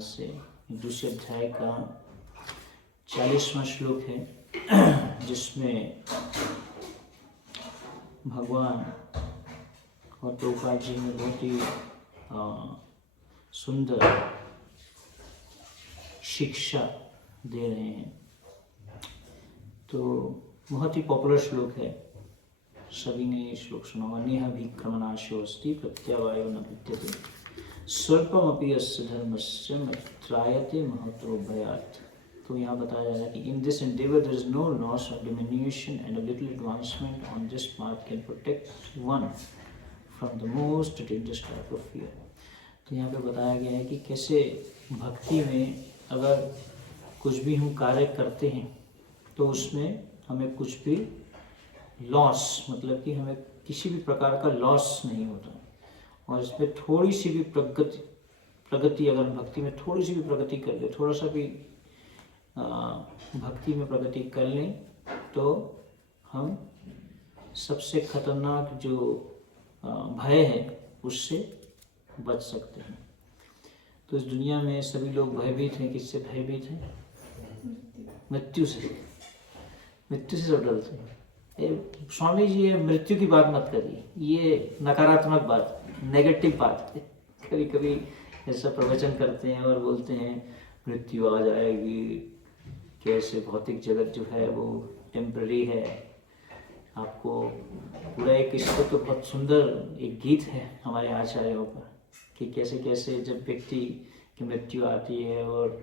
अध्याय से। दूसरे अध्याय का 40वां श्लोक है, जिसमें भगवान और प्रभुपाद जी ने बहुत ही सुंदर शिक्षा दे रहे हैं। तो बहुत ही पॉपुलर श्लोक है, सभी ने ये श्लोक सुना होगा। नेहाभिक्रमनाशो अस्ति प्रत्यवायो न विद्यते स्वल्पमपि अस्य धर्मस्य त्रायते महतो भयात्। तो यहाँ बताया जा रहा है कि in this endeavor there is no loss or diminution, and a little advancement on this path can protect one from the most dangerous type of fear। तो यहाँ पे बताया गया है कि कैसे भक्ति में अगर कुछ भी हम कार्य करते हैं तो उसमें हमें कुछ भी लॉस, मतलब कि हमें किसी भी प्रकार का लॉस नहीं होता। और इसमें थोड़ी सी भी प्रगति अगर हम भक्ति में थोड़ी सी भी प्रगति कर ले, थोड़ा सा भी भक्ति में प्रगति कर लें, तो हम सबसे खतरनाक जो भय है उससे बच सकते हैं। तो इस दुनिया में सभी लोग भयभीत हैं। किससे भयभीत हैं? मृत्यु से। मृत्यु से सब डरते हैं। स्वामी जी ये मृत्यु की बात मत करिए, ये नकारात्मक बात, नेगेटिव बात है। कभी कभी ऐसा प्रवचन करते हैं और बोलते हैं मृत्यु आ जाएगी, कैसे भौतिक जगत जो है वो टेम्पररी है। आपको पूरा एक इसको तो बहुत सुंदर एक गीत है हमारे आचार्यों पर कि कैसे कैसे जब व्यक्ति की मृत्यु आती है, और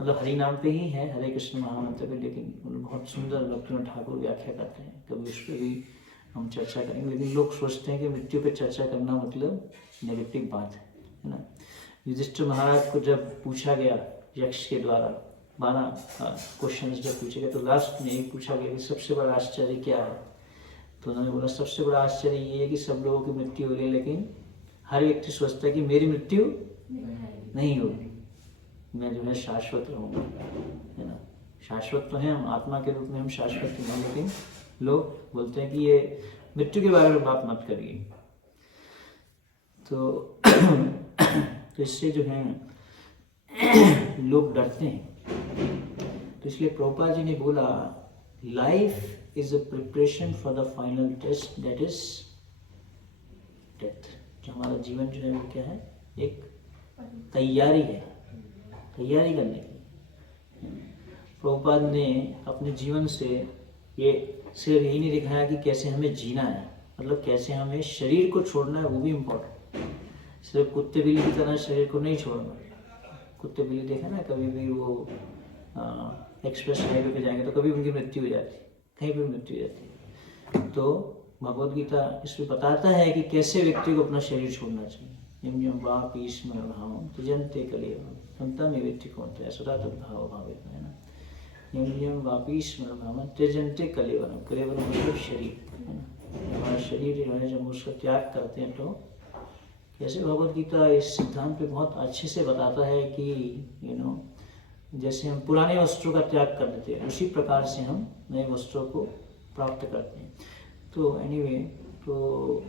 मतलब हरि नाम पे ही है, हरे कृष्ण महामंत्र पे, लेकिन बहुत सुंदर भक्तिनाथ ठाकुर व्याख्या करते हैं। कभी उस पर भी हम चर्चा करेंगे। लेकिन लोग सोचते हैं कि मृत्यु पे चर्चा करना मतलब नेगेटिव बात है ना। युधिष्ठिर महाराज को जब पूछा गया यक्ष के द्वारा 12 क्वेश्चन जब पूछे गए, तो लास्ट में एक पूछा गया कि सबसे बड़ा आश्चर्य क्या है। तो उन्होंने बोला सबसे बड़ा आश्चर्य ये है कि सब लोगों की मृत्यु हो रही है, लेकिन हर व्यक्ति सोचता है कि मेरी मृत्यु नहीं होगी, मैं जो है शाश्वत रहूँगा, है ना। शाश्वत तो है, हम आत्मा के रूप में हम शाश्वत हैं, लेकिन लोग बोलते हैं कि ये मृत्यु के बारे में बात मत करिए। तो इससे जो है लोग डरते हैं। तो इसलिए प्रभुपाद जी ने बोला life is a preparation for the final test, that is death. जो हमारा जीवन जो है वो क्या है? एक तैयारी है, तैयारी करने की। प्रभुपाद ने अपने जीवन से ये सिर्फ यही नहीं दिखाया कि कैसे हमें जीना है, मतलब कैसे हमें शरीर को छोड़ना है, वो भी इम्पोर्टेंट। सिर्फ कुत्ते बिल्ली की तरह शरीर को नहीं छोड़ना। कुत्ते बिल्ली देखा ना, कभी भी वो एक्सप्रेस हाईवे पे जाएंगे तो कभी उनकी मृत्यु हो जाती है, कहीं भी मृत्यु हो जाती है। तो भगवद गीता इसमें बताता है कि कैसे व्यक्ति को अपना शरीर छोड़ना चाहिए। निम्यम वापी स्मरणभावम त्यजन्ते कलेवरम तंतमे वेत्ति कौन्तेय सदा तद्भाव भावेत, है ना। निम्यम वापी स्मरणभावम त्यजन्ते कलेवरम, कलेवरम मतलब शरीर, है ना। हमारा शरीर जो है जब उसका त्याग करते हैं तो कैसे भगवद गीता इस सिद्धांत पे बहुत अच्छे से बताता है कि जैसे हम पुराने वस्त्रों का त्याग कर देते हैं, उसी प्रकार से हम नए वस्त्रों को प्राप्त करते हैं। तो एनीवे, तो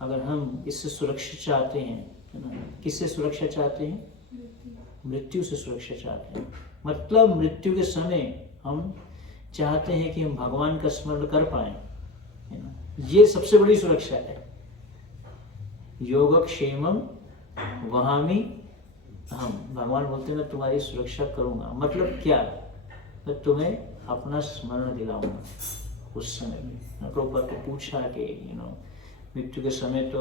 अगर हम इससे सुरक्षा चाहते हैं, है ना, किससे सुरक्षा चाहते हैं? मृत्यु से सुरक्षा चाहते हैं। मतलब मृत्यु के समय हम चाहते हैं कि हम भगवान का स्मरण कर पाए, है ना। ये सबसे बड़ी सुरक्षा है। योगक्षेमम वहामि हम, भगवान बोलते हैं मैं तुम्हारी सुरक्षा करूंगा। मतलब क्या? मैं तुम्हें अपना स्मरण दिलाऊंगा उस समय में। प्रभुपाद को पूछा कि मृत्यु के समय तो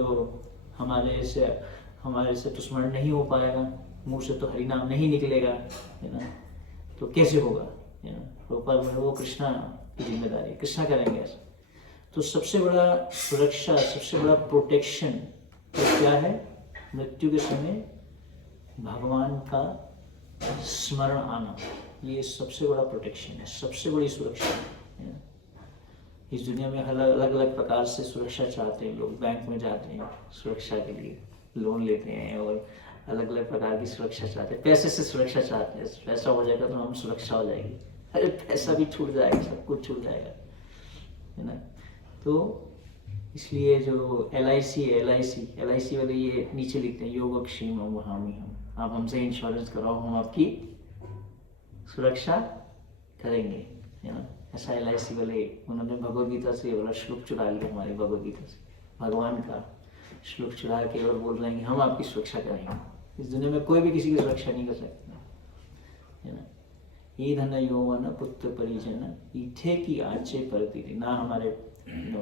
हमारे से तो स्मरण नहीं हो पाएगा, मुंह से तो हरि नाम नहीं निकलेगा, है ना, तो कैसे होगा, है ना। प्रभुपाद बोले वो कृष्णा की जिम्मेदारी, कृष्णा करेंगे ऐसा। तो सबसे बड़ा सुरक्षा, सबसे बड़ा प्रोटेक्शन तो क्या है? मृत्यु के समय भगवान का स्मरण आना, ये सबसे बड़ा प्रोटेक्शन है, सबसे बड़ी सुरक्षा है। इस दुनिया में अलग अलग प्रकार से सुरक्षा चाहते हैं लोग। बैंक में जाते हैं सुरक्षा के लिए, लोन लेते हैं, और अलग अलग प्रकार की सुरक्षा चाहते हैं। पैसे से सुरक्षा चाहते हैं, पैसा हो जाएगा तो हम सुरक्षा हो जाएगी। अरे पैसा भी छूट जाएगा, सब कुछ छूट जाएगा, है ना। तो इसलिए जो LIC है, LIC वाले ये नीचे लिखते हैं योगक्षेमम वहामि हम, आप हमसे इंश्योरेंस कराओ, हम आपकी सुरक्षा करेंगे, है ना। ऐसा LIC वाले उन्होंने भगवद गीता से बोला, श्लोक चुरा लिया हमारी भगवद गीता से, भगवान का श्लोक चुरा के और बोल रहे हैं कि हम आपकी सुरक्षा करेंगे। इस दुनिया में कोई भी किसी की सुरक्षा नहीं कर सकता, है ना। ये धन यौवन पुत्र परिजन ईठे की आंचे परती, ना हमारे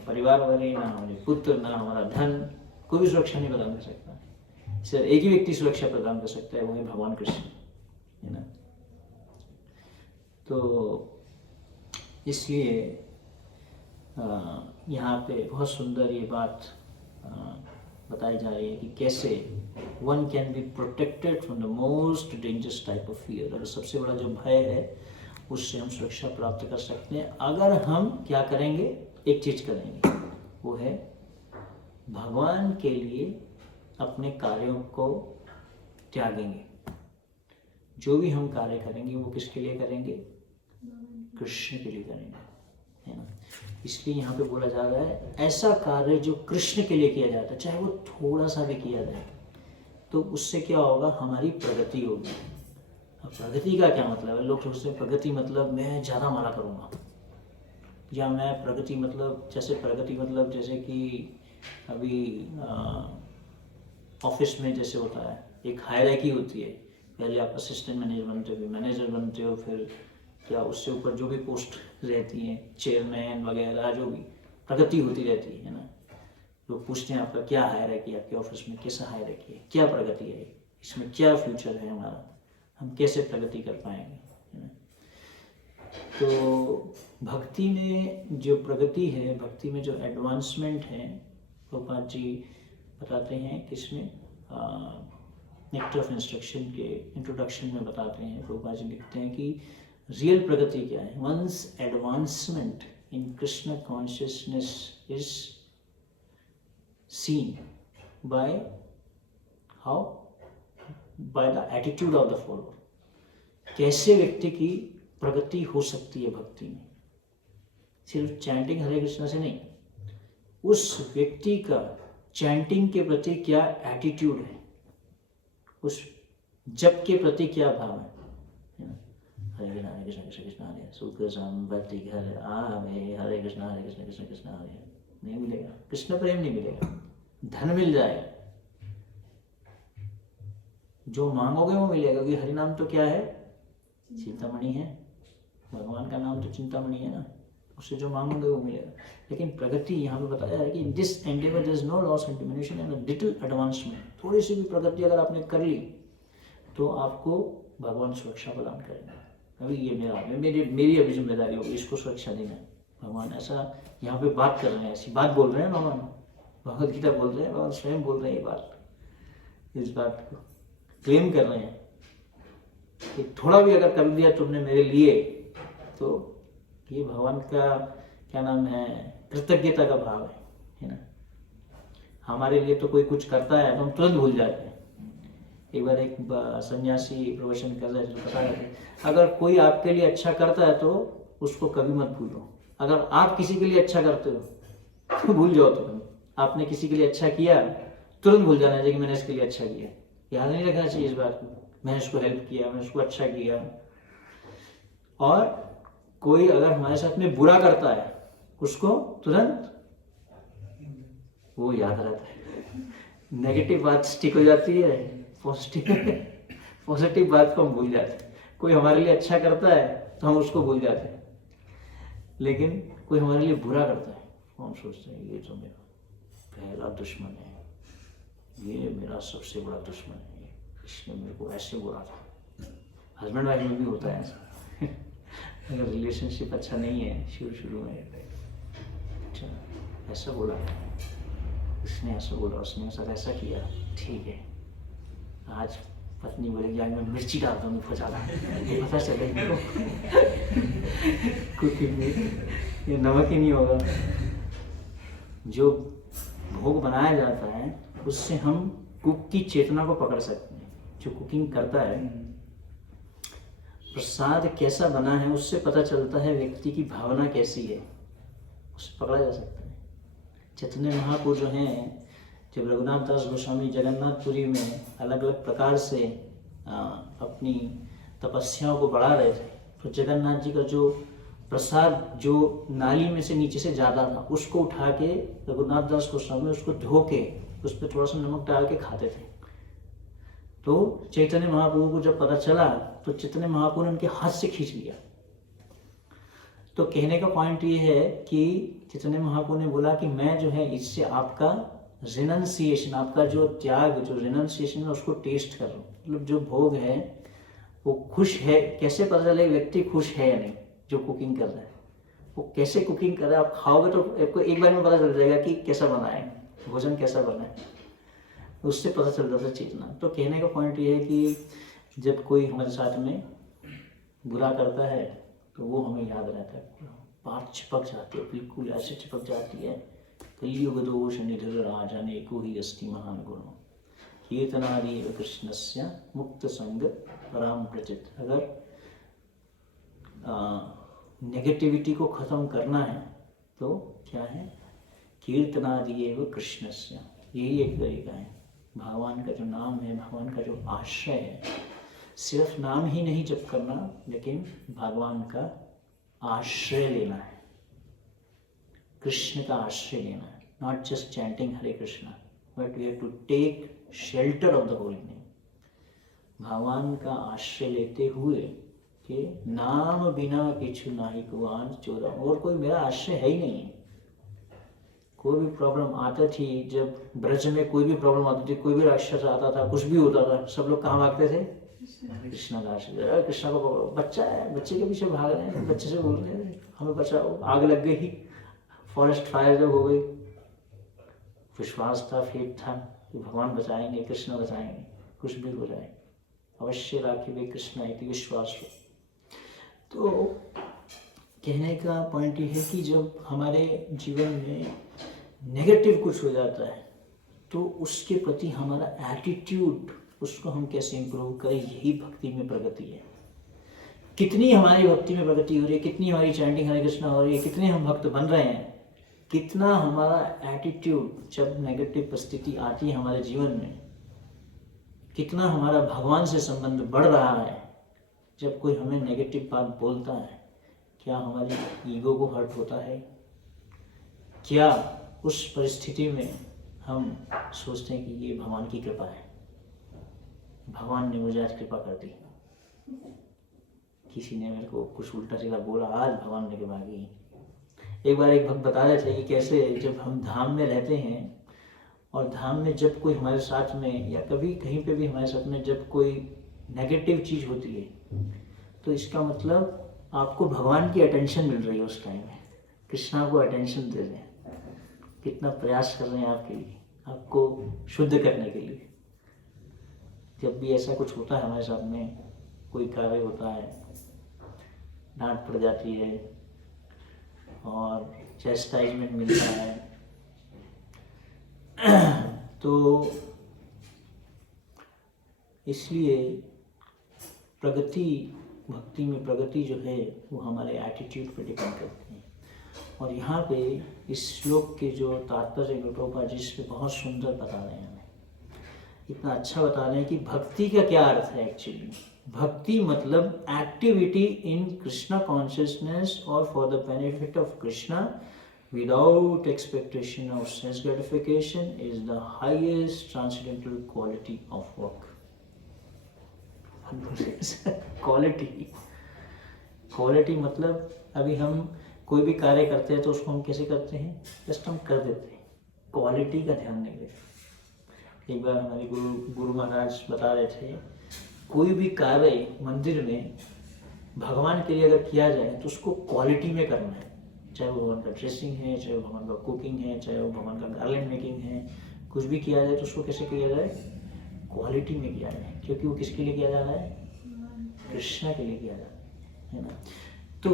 परिवार वाले, ना हमारे पुत्र, ना हमारा धन, कोई भी सुरक्षा नहीं प्रदान कर सकता। सिर्फ एक ही व्यक्ति सुरक्षा प्रदान कर सकता है, वो है भगवान कृष्ण, है ना। तो इसलिए यहाँ पे बहुत सुंदर ये बात बताई जा रही है कि कैसे one can be protected from the most dangerous type of fear. अगर सबसे बड़ा जो भय है उससे हम सुरक्षा प्राप्त कर सकते हैं अगर हम क्या करेंगे, एक चीज करेंगे, वो है भगवान के लिए अपने कार्यों को त्यागेंगे। जो भी हम कार्य करेंगे वो किसके लिए करेंगे, कृष्ण के लिए करेंगे, है ना। इसलिए यहाँ पे बोला जा रहा है ऐसा कार्य जो कृष्ण के लिए किया जाता है, चाहे वो थोड़ा सा भी किया जाए, तो उससे क्या होगा, हमारी प्रगति होगी। अब प्रगति का क्या मतलब है, लोग सोचते हैं प्रगति मतलब मैं ज़्यादा माला करूँगा, या मैं प्रगति मतलब जैसे कि अभी ऑफिस में जैसे होता है एक हायरार्की होती है, पहले आप असिस्टेंट मैनेजर बनते हो, फिर मैनेजर बनते हो, फिर क्या उससे ऊपर जो भी पोस्ट रहती हैं, चेयरमैन वगैरह, जो भी प्रगति होती रहती है ना। लोग पूछते हैं आपका क्या हायरार्की है, आपके ऑफिस में कैसा हायरार्की है, क्या प्रगति है, इसमें क्या फ्यूचर है हमारा, हम कैसे प्रगति कर पाएंगे, है ना। तो भक्ति में जो प्रगति है, भक्ति में जो एडवांसमेंट है, प्रभुपाद जी बताते हैं किसमें, नेक्टर ऑफ इंस्ट्रक्शन के इंट्रोडक्शन में बताते हैं। प्रभुपाद जी लिखते हैं कि रियल प्रगति क्या है, one's advancement in Krishna consciousness is seen by how, by the attitude of the follower. कैसे व्यक्ति की प्रगति हो सकती है भक्ति में, सिर्फ चैंटिंग हरे कृष्णा से नहीं, उस व्यक्ति का चैंटिंग के प्रति क्या एटीट्यूड है, उस जप के प्रति क्या भाव है ना। हरे कृष्ण कृष्ण कृष्ण हरे सुख संपत्ति घर आवे, हरे कृष्ण कृष्ण कृष्ण हरे, नहीं मिलेगा, कृष्ण प्रेम नहीं मिलेगा, धन मिल जाएगा, जो मांगोगे वो मिलेगा, क्योंकि हरि नाम तो क्या है, चिंतामणि है, भगवान का नाम तो चिंतामणि है ना, उससे जो मांगोगे वो मिलेगा। लेकिन प्रगति यहाँ पे बताया है कि this endeavour there is no loss and diminution and a little advancement. थोड़ी सी भी प्रगति अगर आपने कर ली तो आपको भगवान सुरक्षा प्रदान करेंगे। अभी ये मेरी अभी जिम्मेदारी होगी इसको सुरक्षा देना। भगवान ऐसा यहाँ पे बात कर रहे हैं, ऐसी बात बोल रहे हैं भगवान, भगवद गीता बोल रहे हैं, भगवान स्वयं बोल रहे हैं ये बात, इस बात को क्लेम कर रहे हैं कि थोड़ा भी अगर कर दिया तुमने मेरे लिए, तो ये भगवान का क्या नाम है, कृतज्ञता का भाव है ना। हमारे लिए तो कोई कुछ करता है तो हम तुरंत भूल जाते हैं। एक बार एक सन्यासी प्रवचन कर रहे थे तो बता रहे थे, अगर कोई आपके लिए अच्छा करता है तो उसको कभी मत भूलो, अगर आप किसी के लिए अच्छा करते हो तो भूल जाओ तुरंत। आपने किसी के लिए अच्छा किया तुरंत भूल जाना चाहिए कि मैंने इसके लिए अच्छा किया, याद नहीं रखना चाहिए इस बात को, मैंने उसको हेल्प किया, मैंने उसको अच्छा किया। और कोई अगर हमारे साथ में बुरा करता है उसको तुरंत वो याद रहता है, नेगेटिव बात स्टिक हो जाती है, पॉजिटिव बात को हम भूल जाते हैं। कोई हमारे लिए अच्छा करता है तो हम उसको भूल जाते हैं, लेकिन कोई हमारे लिए बुरा करता है तो हम सोचते हैं ये तो मेरा पहला दुश्मन है, ये मेरा सबसे बड़ा दुश्मन है, इसने मेरे को ऐसे बोला था। हस्बैंड वाइफ में भी होता है ऐसा अगर रिलेशनशिप अच्छा नहीं है शुरू में, अच्छा ऐसा बोला, उसने ऐसा बोला, उसने सर ऐसा किया, ठीक है आज पत्नी बोलेगी आज मैं मिर्ची डालता हूँ ज़्यादा, ये पता चले कुकिंग में ये नमक ही नहीं होगा। जो भोग बनाया जाता है उससे हम कुक की चेतना को पकड़ सकते हैं। जो कुकिंग करता है, प्रसाद कैसा बना है उससे पता चलता है व्यक्ति की भावना कैसी है, उससे पकड़ा जा सकता है। चैतन्य महापुरुष जो हैं, जब रघुनाथ दास गोस्वामी जगन्नाथपुरी में अलग अलग प्रकार से अपनी तपस्याओं को बढ़ा रहे थे, तो जगन्नाथ जी का जो प्रसाद जो नाली में से नीचे से जाता था उसको उठा के रघुनाथ दास गोस्वामी उसको धो के उस पर थोड़ा सा नमक डाल के खाते थे। तो चैतन्य महाप्रभु को जब पता चला तो चैतन्य महाप्रभु ने उनके हाथ से खींच लिया। तो कहने का पॉइंट ये है कि चैतन्य महाप्रभु ने बोला कि मैं जो है इससे आपका रिनंसिएशन, आपका जो त्याग, जो रिनंसिएशन है उसको टेस्ट कर रहा हूँ। मतलब जो भोग है वो खुश है। कैसे पता चले व्यक्ति खुश है या नहीं? जो कुकिंग कर रहा है वो कैसे कुकिंग कर रहा है, आप खाओगे तो आपको एक बार में पता चल जाएगा कि कैसा बना है, भोजन कैसा बना है, उससे पता चल जाता है चेतना। तो कहने का पॉइंट ये है कि जब कोई हमारे साथ में बुरा करता है तो वो हमें याद रहता है, बात चिपक जाती है, बिल्कुल ऐसे चिपक जाती है। कलियुग दोष निधर राजाने को ही अस्ति महान गुणों कीर्तनादि कृष्णस्य मुक्त संग राम प्रचित। अगर नेगेटिविटी को ख़त्म करना है तो क्या है? कीर्तनादि एव कृष्णस्य, यही एक तरीका है। भगवान का जो नाम है, भगवान का जो आश्रय है, सिर्फ नाम ही नहीं जप करना, लेकिन भगवान का आश्रय लेना है, कृष्ण का आश्रय लेना है। Not just chanting Hare Krishna, but we have to take shelter of the holy name. भगवान का आश्रय लेते हुए कि नाम बिना किछु नाहि कुआन चोरा, और कोई मेरा आश्रय है ही नहीं है। कोई भी प्रॉब्लम आता थी, जब ब्रज में कोई भी प्रॉब्लम आती थी, कोई भी राक्षस आता था, कुछ भी होता था, सब लोग कहाँ भागते थे? कृष्णा का आश्रय। कृष्णा को बच्चा है, बच्चे के पीछे भाग रहे हैं, बच्चे से बोल रहे हैं हमें बचाओ। आग लग गई, फॉरेस्ट फायर जब हो गई, विश्वास था, फेथ था कि भगवान बचाएंगे, कृष्ण बचाएंगे, कुछ भी हो जाए अवश्य राखी वे कृष्ण इति विश्वास हो। तो कहने का पॉइंट ये है कि जब हमारे जीवन में नेगेटिव कुछ हो जाता है तो उसके प्रति हमारा एटीट्यूड, उसको हम कैसे इम्प्रूव करें, यही भक्ति में प्रगति है। कितनी हमारी भक्ति में प्रगति हो रही है, कितनी हमारी चैंटिंग हरे कृष्णा हो रही है, कितने हम भक्त बन रहे हैं, कितना हमारा एटीट्यूड जब नेगेटिव परिस्थिति आती है हमारे जीवन में, कितना हमारा भगवान से संबंध बढ़ रहा है। जब कोई हमें नेगेटिव बात बोलता है, क्या हमारी ईगो को हर्ट होता है? क्या उस परिस्थिति में हम सोचते हैं कि ये भगवान की कृपा है, भगवान ने मुझे आज कृपा कर दी, किसी ने मेरे को कुछ उल्टा सीधा बोला, आज भगवान ने कृपा की। एक बार एक भक्त बता रहे थे कि कैसे जब हम धाम में रहते हैं और धाम में जब कोई हमारे साथ में या कभी कहीं पे भी हमारे साथ में जब कोई नेगेटिव चीज़ होती है तो इसका मतलब आपको भगवान की अटेंशन मिल रही है। उस टाइम में कृष्णा को अटेंशन दे रहे हैं, कितना प्रयास कर रहे हैं आपके लिए, आपको शुद्ध करने के लिए। जब भी ऐसा कुछ होता है हमारे साथ में, कोई कार्य होता है, डांट पड़ जाती है और चेस्टाइजमेंट मिलता है, तो इसलिए प्रगति, भक्ति में प्रगति जो है वो हमारे एटीट्यूड पर डिपेंड करती है। और यहाँ पे इस श्लोक के जो तात्पर्य प्रभुपाद जी इसमें बहुत सुंदर बता रहे हैं, हमें इतना अच्छा बता रहे हैं कि भक्ति का क्या अर्थ है। एक्चुअली भक्ति मतलब एक्टिविटी इन कृष्णा कॉन्शियसनेस और for the benefit of Krishna without expectation of sense gratification is the highest transcendental quality of work. Quality मतलब अभी हम कोई भी कार्य करते हैं तो उसको हम कैसे करते हैं, जस्ट हम कर देते हैं, क्वालिटी का ध्यान नहीं देते। एक बार हमारे गुरु महाराज बता रहे थे, कोई भी कार्य मंदिर में भगवान के लिए अगर किया जाए तो उसको क्वालिटी में करना है। चाहे वो भगवान का ड्रेसिंग है, चाहे वो भगवान का कुकिंग है, चाहे वो भगवान का गार्लेंड मेकिंग है, कुछ भी किया जाए तो उसको कैसे किया जाए, क्वालिटी में किया जाए, क्योंकि वो किसके लिए किया जा रहा है, कृष्णा के लिए किया जा रहा है ना। तो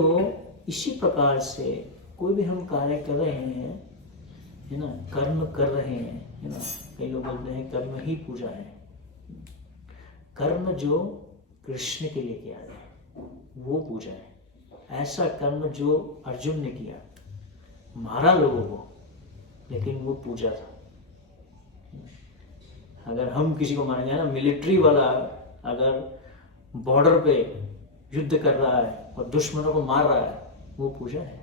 इसी प्रकार से कोई भी हम कार्य कर रहे हैं, है ना, कर्म कर रहे हैं, है ना, कई लोग बोलते हैं कर्म ही पूजा है। कर्म जो कृष्ण के लिए किया जाए वो पूजा है। ऐसा कर्म जो अर्जुन ने किया, मारा लोगों को, लेकिन वो पूजा था। अगर हम किसी को मारेंगे ना, मिलिट्री वाला अगर बॉर्डर पे युद्ध कर रहा है और दुश्मनों को मार रहा है, वो पूजा है,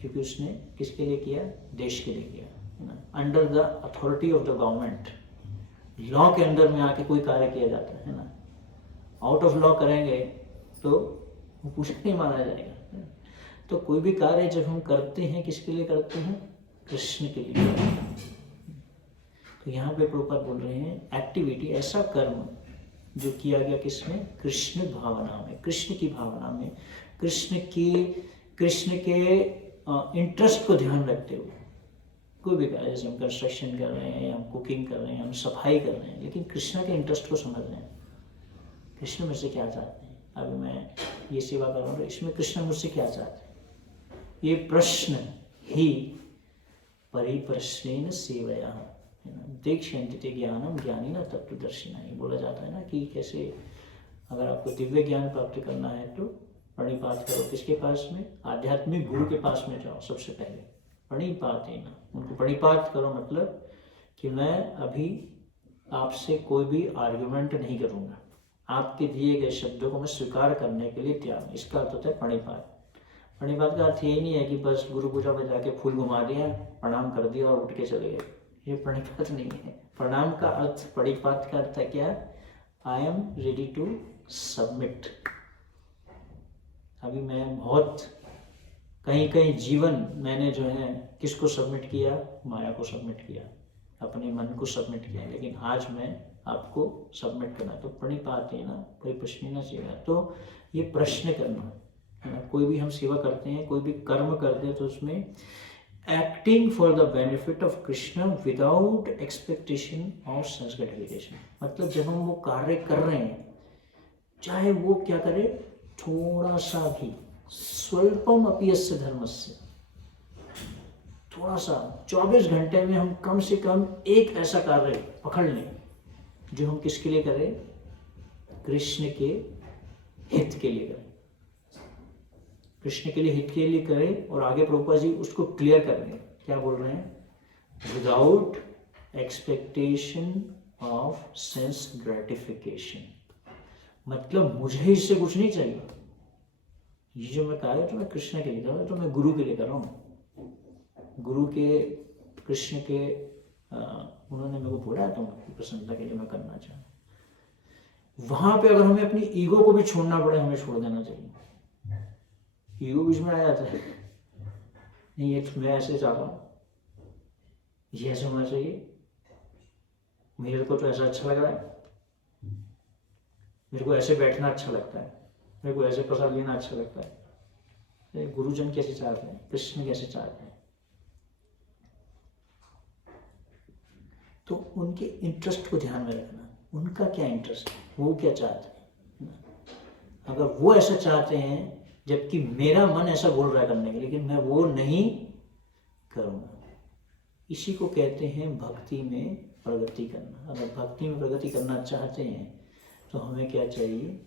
क्योंकि उसने किसके लिए किया? देश के लिए किया, है ना। Under the authority of the government, law के अंदर में आके कोई कार्य किया जाता है ना। आउट ऑफ लॉ करेंगे तो वो पूजा नहीं माना जाएगा, है ना? तो कोई भी कार्य जब हम करते हैं, किसके लिए करते हैं? कृष्ण के लिए। तो यहाँ पे प्रभुपाद बोल रहे हैं एक्टिविटी, ऐसा कर्म जो किया गया किसमें? कृष्ण भावना में, कृष्ण की भावना में, कृष्ण के इंटरेस्ट को ध्यान रखते हुए कोई भी कार्य, जैसे हम कंस्ट्रक्शन कर रहे हैं, हम कुकिंग कर रहे हैं, हम सफाई कर रहे हैं, लेकिन कृष्ण के इंटरेस्ट को समझ रहे हैं, कृष्ण मुझसे क्या चाहते हैं। अभी मैं ये सेवा कर रहा हूँ, इसमें कृष्ण मुझसे क्या चाहते हैं, ये प्रश्न ही परिप्रश्नेन सेवया दीक्षन्ते ज्ञानम ज्ञानी न तत्वदर्शिना। ये बोला जाता है ना कि कैसे अगर आपको दिव्य ज्ञान प्राप्त करना है तो प्रणिपात करो। किसके पास में? आध्यात्मिक गुरु के पास में जाओ। सबसे पहले प्रणिपात देना, उनको प्रणिपात करो, मतलब कि मैं अभी आपसे कोई भी आर्गुमेंट नहीं करूँगा, आपके दिए गए शब्दों को मैं स्वीकार करने के लिए तैयार हूँ। इसका अर्थ होता है प्रणिपात। प्रणिपात का अर्थ ये नहीं है कि बस गुरु पूजा में जाके फूल घुमा दिया, प्रणाम कर दिया और उठ के चले गए, ये प्रणिपात नहीं है। प्रणाम का अर्थ, प्रणिपात का अर्थ है क्या? I am ready to submit. अभी मैं बहुत कहीं जीवन मैंने जो है किसको सबमिट किया? माया को सबमिट किया, अपने मन को सबमिट किया, लेकिन आज मैं आपको सबमिट करना। तो प्रणिपात है ना, कोई प्रश्न ना सेवा, तो ये प्रश्न करना है ना। कोई भी हम सेवा करते हैं, कोई भी कर्म करते हैं, तो उसमें acting for the benefit of Krishna without expectation of sense gratification. मतलब जब हम वो कार्य कर रहे हैं, चाहे वो क्या करे, थोड़ा सा भी, स्वल्पम अपि यस्य धर्मस्य, थोड़ा सा 24 घंटे में हम कम से कम एक ऐसा कार्य पकड़ लें जो हम किसके लिए करें? कृष्ण के हित के लिए करें, कृष्ण के लिए हित के लिए करें। और आगे प्रभुपाद जी उसको क्लियर कर रहे हैं, क्या बोल रहे हैं? Without expectation of sense gratification. मतलब मुझे इससे कुछ नहीं चाहिए, ये जो मैं कार्य तो मैं कृष्ण के लिए कर रहा हूँ, तो मैं गुरु के लिए कर रहा हूँ, गुरु के, कृष्ण के उन्होंने मेरे को बोला है तो उनकी प्रसन्नता के लिए मैं करना चाहूँ। वहां पे अगर हमें अपनी ईगो को भी छोड़ना पड़े, हमें छोड़ देना चाहिए। ईगो बीच में आ जाता है, नहीं ये तो मैं ऐसे चाह रहा हूँ, ये ऐसे होना चाहिए, मेरे को तो ऐसा अच्छा लग रहा है, मेरे को ऐसे बैठना अच्छा लगता है, मेरे को ऐसे प्रसाद लेना अच्छा लगता है। गुरुजन कैसे चाहते हैं, कृष्ण कैसे चाहते हैं, तो उनके इंटरेस्ट को ध्यान में रखना, उनका क्या इंटरेस्ट है, वो क्या चाहते हैं। अगर वो ऐसा चाहते हैं, जबकि मेरा मन ऐसा बोल रहा है करने के, लेकिन मैं वो नहीं करूँगा, इसी को कहते हैं भक्ति में प्रगति करना। अगर भक्ति में प्रगति करना चाहते हैं तो हमें क्या चाहिए?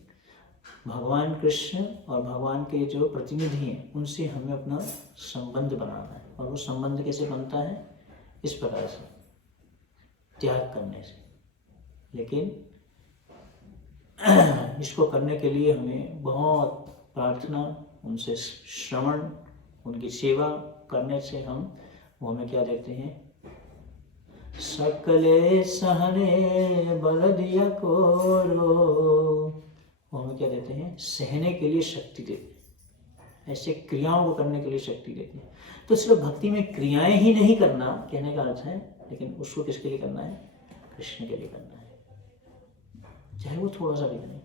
भगवान कृष्ण और भगवान के जो प्रतिनिधि हैं उनसे हमें अपना संबंध बनाना है। और वो संबंध कैसे बनता है? इस प्रकार से, त्याग करने से। लेकिन इसको करने के लिए हमें बहुत प्रार्थना, उनसे श्रवण, उनकी सेवा करने से हम वो हमें क्या देते हैं? सकले सहने बल दिया कोरो, वो हमें क्या देते हैं? सहने के लिए शक्ति देते हैं, ऐसे क्रियाओं को करने के लिए शक्ति देते हैं। तो सिर्फ भक्ति में क्रियाएं ही नहीं करना कहने का अर्थ है, लेकिन उसको किसके लिए करना है? कृष्ण के लिए करना है, चाहे वो थोड़ा सा भी करें।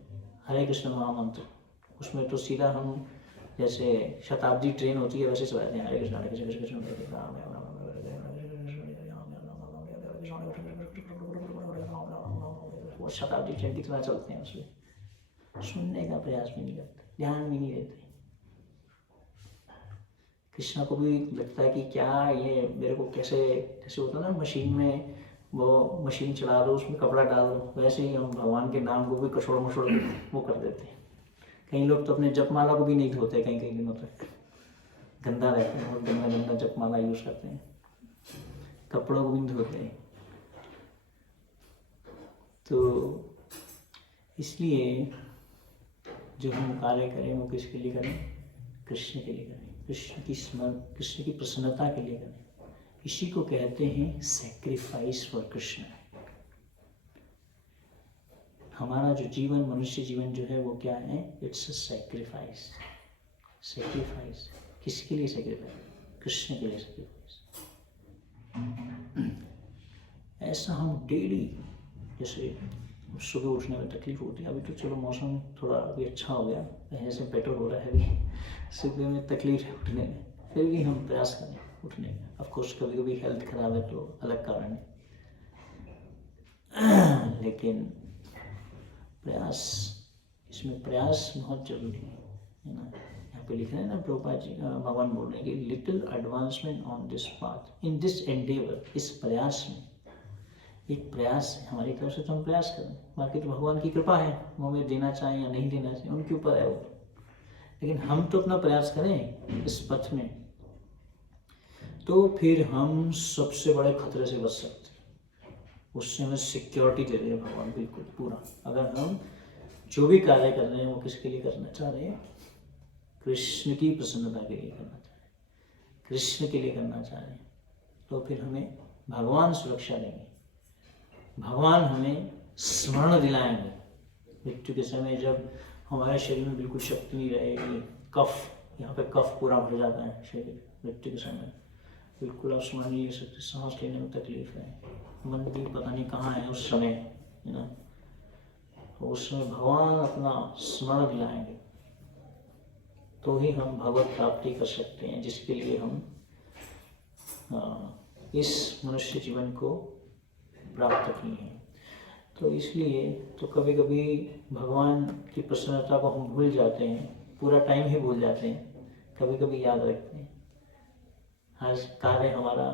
हरे कृष्ण महामंत्र, उसमें तो सीधा हम जैसे शताब्दी ट्रेन होती है वैसे चलाते हैं, हरे कृष्ण हरे कृष्ण कृष्ण कृष्ण राम राम राम, वो शताब्दी ट्रेन की तरह चलते हैं, उसमें सुनने का प्रयास भी नहीं करते, ध्यान भी नहीं देते। कृष्णा को भी लगता है कि क्या ये मेरे को कैसे, जैसे होता है ना मशीन में, वो मशीन चला दो, उसमें कपड़ा डाल दो, वैसे ही हम भगवान के नाम को भी कछोड़ मछोड़ वो कर देते हैं। कई लोग तो अपने जपमाला को भी नहीं धोते, कई कई दिनों तक गंदा रहते हैं, और गंदा गंदा जपमाला यूज करते हैं, कपड़ों को भी नहीं धोते हैं। तो इसलिए जो हम कार्य करें वो किसके लिए करें? कृष्ण के लिए करें, कृष्ण की प्रसन्नता के लिए करें। इसी को कहते हैं सैक्रिफाइस फॉर कृष्ण। हमारा जो जीवन, मनुष्य जीवन जो है वो क्या है? It's a sacrifice. सैक्रिफाइस किसके लिए सैक्रिफाइस? कृष्ण के लिए सैक्रिफाइस। ऐसा हम डेली, जैसे सुबह उठने में तकलीफ होती है, अभी तो चलो मौसम थोड़ा अभी अच्छा हो गया, पहले से बेटर हो रहा है, अभी सुबह में तकलीफ है उठने में, फिर भी हम प्रयास करें उठने का। ऑफकोर्स कभी कभी हेल्थ खराब है तो अलग कारण है, लेकिन प्रयास, इसमें प्रयास बहुत जरूरी है ना। यहाँ पे लिख रहे हैं ना प्रभुपाद जी, भगवान बोल रहे हैं कि little advancement on this path, in this Endeavour, इस प्रयास में, एक प्रयास है हमारी तरफ से, तो हम प्रयास करें। बाकी तो भगवान की कृपा है, वो हमें देना चाहें या नहीं देना चाहें उनके ऊपर है वो, लेकिन हम तो अपना प्रयास करें इस पथ में, तो फिर हम सबसे बड़े खतरे से बच सकते हैं। उससे हमें सिक्योरिटी दे रहे हैं भगवान, बिल्कुल पूरा। अगर हम जो भी कार्य कर रहे हैं वो किसके लिए करना चाह रहे हैं? कृष्ण की प्रसन्नता के लिए करना चाह रहे हैं, कृष्ण के लिए करना चाह रहे हैं, तो फिर हमें भगवान सुरक्षा देंगे, भगवान हमें स्मरण दिलाएंगे। मृत्यु के समय जब हमारे शरीर में बिल्कुल शक्ति नहीं रहेगी, कफ, यहाँ पे कफ पूरा भर जाता है शरीर, मृत्यु के समय बिल्कुल आप स्मरण नहीं ले सकते, सांस लेने में तकलीफ है, मन भी पता नहीं कहाँ है उस समय, है ना। उस समय भगवान अपना स्मरण दिलाएंगे, तो ही हम भगवत प्राप्ति कर सकते हैं, जिसके लिए हम इस मनुष्य जीवन को प्राप्त किए हैं। तो इसलिए तो कभी कभी भगवान की प्रसन्नता को हम भूल जाते हैं, पूरा टाइम ही भूल जाते हैं, कभी कभी याद रखते हैं। हर कार्य हमारा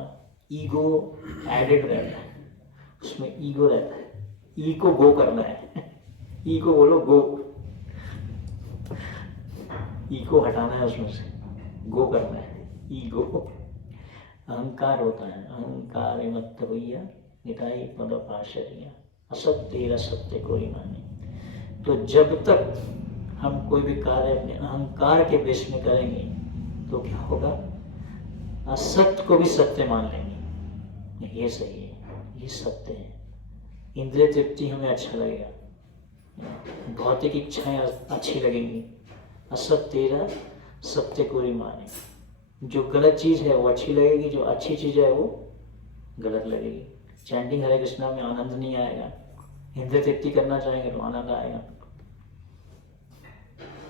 ईगो एडेड रहता है, उसमें ईगो रहता है, ई को गो करना है, ई को बोलो गो, ई को हटाना है उसमें से, गो करना है, ईगो। अहंकार होता है, अहंकार मत भैया निताई पद पाशरिया, असत्य सत्य कोई माने। तो जब तक हम कोई भी कार्य अपने अहंकार के बेस में करेंगे तो क्या होगा? असत्य को भी सत्य मान लेंगे, ये सही है, ये सत्य है, इंद्रिय तृप्ति हमें अच्छा लगेगा, भौतिक इच्छाएं अच्छी लगेंगी, असत्य सत्य कोई माने। जो गलत चीज है वो अच्छी लगेगी, जो अच्छी चीज है वो गलत लगेगी। चैंटिंग हरे कृष्णा में आनंद नहीं आएगा, इंद्रिय तृप्ति करना चाहेंगे तो आनंद आएगा।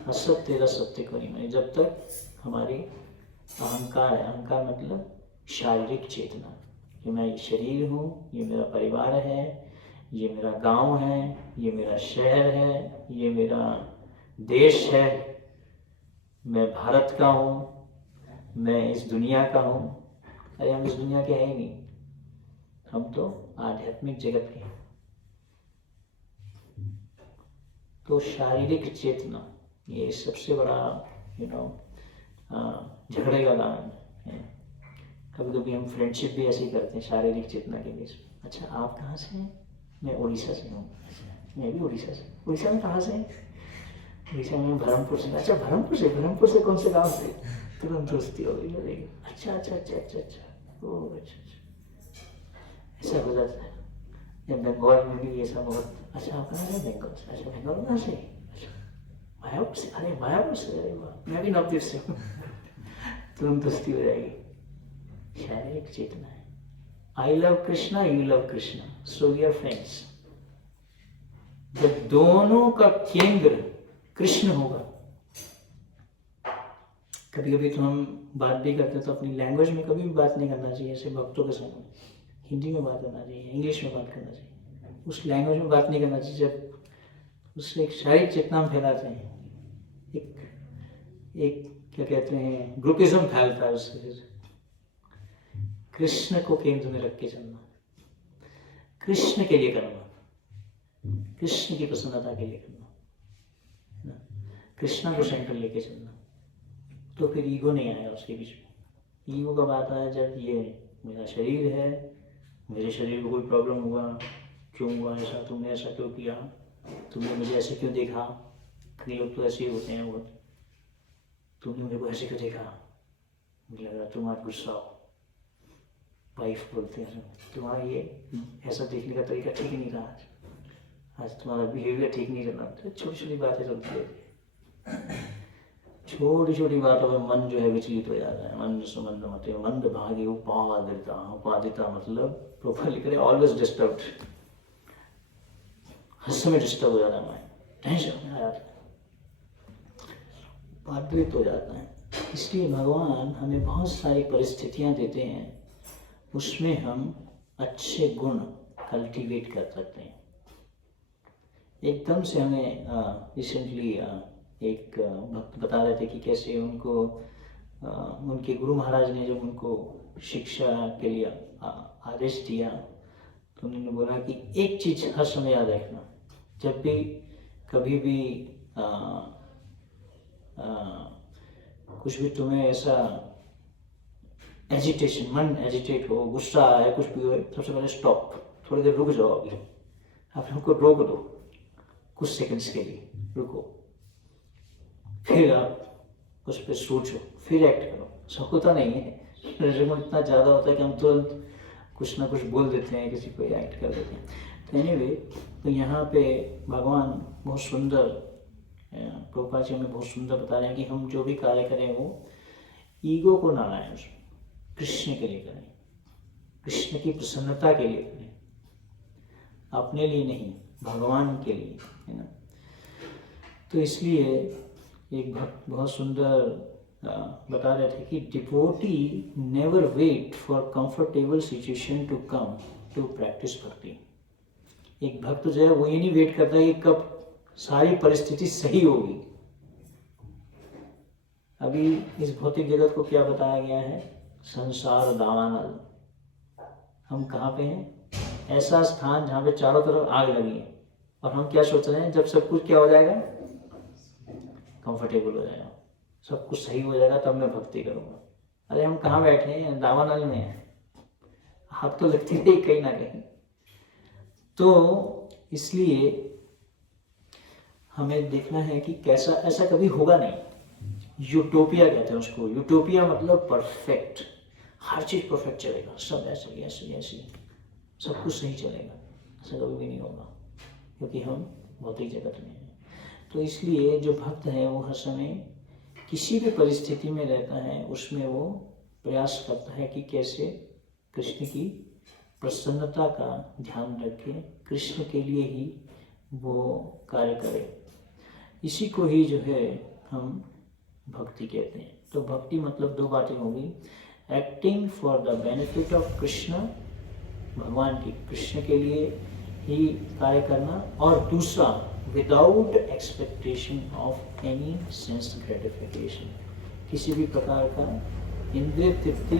असत्य सत्य को नहीं माने, जब तक हमारी अहंकार है, अहंकार मतलब शारीरिक चेतना, कि मैं ये शरीर हूँ, ये मेरा परिवार है, ये मेरा गांव है, ये मेरा शहर है, ये मेरा देश है, मैं भारत का हूँ, मैं इस दुनिया का हूँ। अरे हम इस दुनिया के हैं ही नहीं, हम तो आध्यात्मिक जगत के हैं। तो शारीरिक चेतना ये सबसे बड़ा झगड़े का कारण है। कभी कभी हम फ्रेंडशिप भी ऐसे ही करते हैं शारीरिक चेतना के बीच। अच्छा आप कहाँ से हैं? मैं उड़ीसा से हूँ। मैं भी उड़ीसा से। उड़ीसा में कहाँ से? उड़ीसा में बहरमपुर से। अच्छा बहरमपुर से कौन से गाँव से? तुरंत दोस्ती हो गई। अच्छा ओह अच्छा ऐसा हो जाता है। बंगाल में भी ऐसा बहुत। अच्छा आप कहाँ से? बंगाल से। अच्छा बंगाल कहाँ से? मायापुर से। अरे मायापुर से, अरे वाह, मैं भी नवदीप से हूँ। तुरंत दोस्ती हो जाएगी। शारीरिक चेतना है। I love Krishna, you love Krishna, so we are friends. जब दोनों का केंद्र कृष्ण होगा, कभी कभी तो हम बात भी करते तो अपनी लैंग्वेज में कभी भी बात नहीं करना चाहिए, ऐसे भक्तों के समय हिंदी में बात करना चाहिए, इंग्लिश में बात करना चाहिए, उस लैंग्वेज में बात नहीं करना चाहिए। जब उससे एक शारीरिक चेतना फैलाते हैं, एक क्या कहते हैं, ग्रुपिज्म फैलता है उससे। कृष्ण को केंद्र में रख के चलना, कृष्ण के लिए करना, कृष्ण की प्रसन्नता के लिए करना, कृष्णा को सेंटर लेके चलना, तो फिर ईगो नहीं आएगा उसके बीच में। ईगो कब आता है? जब ये मेरा शरीर है, मेरे शरीर को कोई प्रॉब्लम हुआ, क्यों हुआ ऐसा, तुमने ऐसा क्यों किया, तुमने मुझे ऐसे क्यों देखा? कई लोग तो ऐसे ही होते हैं बहुत, तुमने मेरे को ऐसे क्यों देखा? मुझे लगा तुम आज गुस्सा हो। वाइफ बोलते हैं तुम्हारा ये ऐसा देखने का तरीका ठीक नहीं था, आज तुम्हारा बिहेवियर ठीक नहीं करना। तो छोटी छोटी बातें चलती रहती है, छोटी छोटी बातों में मन जो है विचलित हो जाता है। मन संबंध होते मंद भागी उपादिता। उपादिता मतलब प्रोफाइल लिख रहे ऑलवेज डिस्टर्ब्ड, हर समय डिस्टर्ब हो जाता है माइंड, टेंशन में आ जाता है, उपादित हो जाता है। इसलिए भगवान हमें बहुत सारी परिस्थितियां देते हैं, उसमें हम अच्छे गुण कल्टीवेट कर सकते हैं। एकदम से हमें रिसेंटली एक भक्त बता रहे थे कि कैसे उनको उनके गुरु महाराज ने जब उनको शिक्षा के लिए आदेश दिया तो उन्होंने बोला कि एक चीज़ हर समय याद रखना, जब भी कभी भी कुछ भी तुम्हें ऐसा एजिटेशन, मन एजिटेट हो, गुस्सा है, कुछ भी हो, सबसे पहले स्टॉप, थोड़ी देर रुक जाओ, अभी आप उनको रोक दो, कुछ सेकंड्स के लिए रुको, फिर आप उस पर सोचो, फिर एक्ट करो। सब होता नहीं है, रिजल्ट इतना ज़्यादा होता है कि हम तुरंत कुछ ना कुछ बोल देते हैं, किसी को एक्ट कर देते हैं। तो एनीवे, तो यहाँ पे भगवान बहुत सुंदर, प्रभुपाद जी हमें बहुत सुंदर बता रहे हैं कि हम जो भी कार्य करें वो ईगो को ना लाएं, उसमें कृष्ण के लिए करें, कृष्ण की प्रसन्नता के लिए करें, अपने लिए नहीं, भगवान के लिए, है ना। तो इसलिए एक भक्त बहुत सुंदर बता रहे थे कि devotee never wait for comfortable situation to come to practice bhakti. एक भक्त जो है वो ये नहीं वेट करता कि कब सारी परिस्थिति सही होगी। अभी इस भौतिक जगत को क्या बताया गया है? संसार दावानल। हम कहाँ पे हैं? ऐसा स्थान जहाँ पे चारों तरफ आग लगी है, और हम क्या सोच रहे हैं जब सब कुछ क्या हो जाएगा, कंफर्टेबल हो जाएगा, सब कुछ सही हो जाएगा, तब मैं भक्ति करूँगा। अरे हम कहाँ बैठे हैं? दावानल में हैं, आप तो लगती रही कहीं ना कहीं। तो इसलिए हमें देखना है कि कैसा, ऐसा कभी होगा नहीं। यूटोपिया कहते हैं उसको। यूटोपिया मतलब परफेक्ट, हर चीज़ परफेक्ट चलेगा, सब ऐसे ऐसे ऐसे सब कुछ सही चलेगा, ऐसा कभी भी नहीं होगा, क्योंकि हम भौतिक जगत में हैं। तो इसलिए जो भक्त है वो हर समय किसी भी परिस्थिति में रहता है, उसमें वो प्रयास करता है कि कैसे कृष्ण की प्रसन्नता का ध्यान रखे, कृष्ण के लिए ही वो कार्य करे। इसी को ही जो है हम भक्ति कहते हैं। तो भक्ति मतलब दो बातें होंगी, acting for the benefit of Krishna, भगवान की, कृष्ण के लिए ही कार्य करना, और दूसरा without expectation of any sense gratification, किसी भी प्रकार का इंद्रिय तृप्ति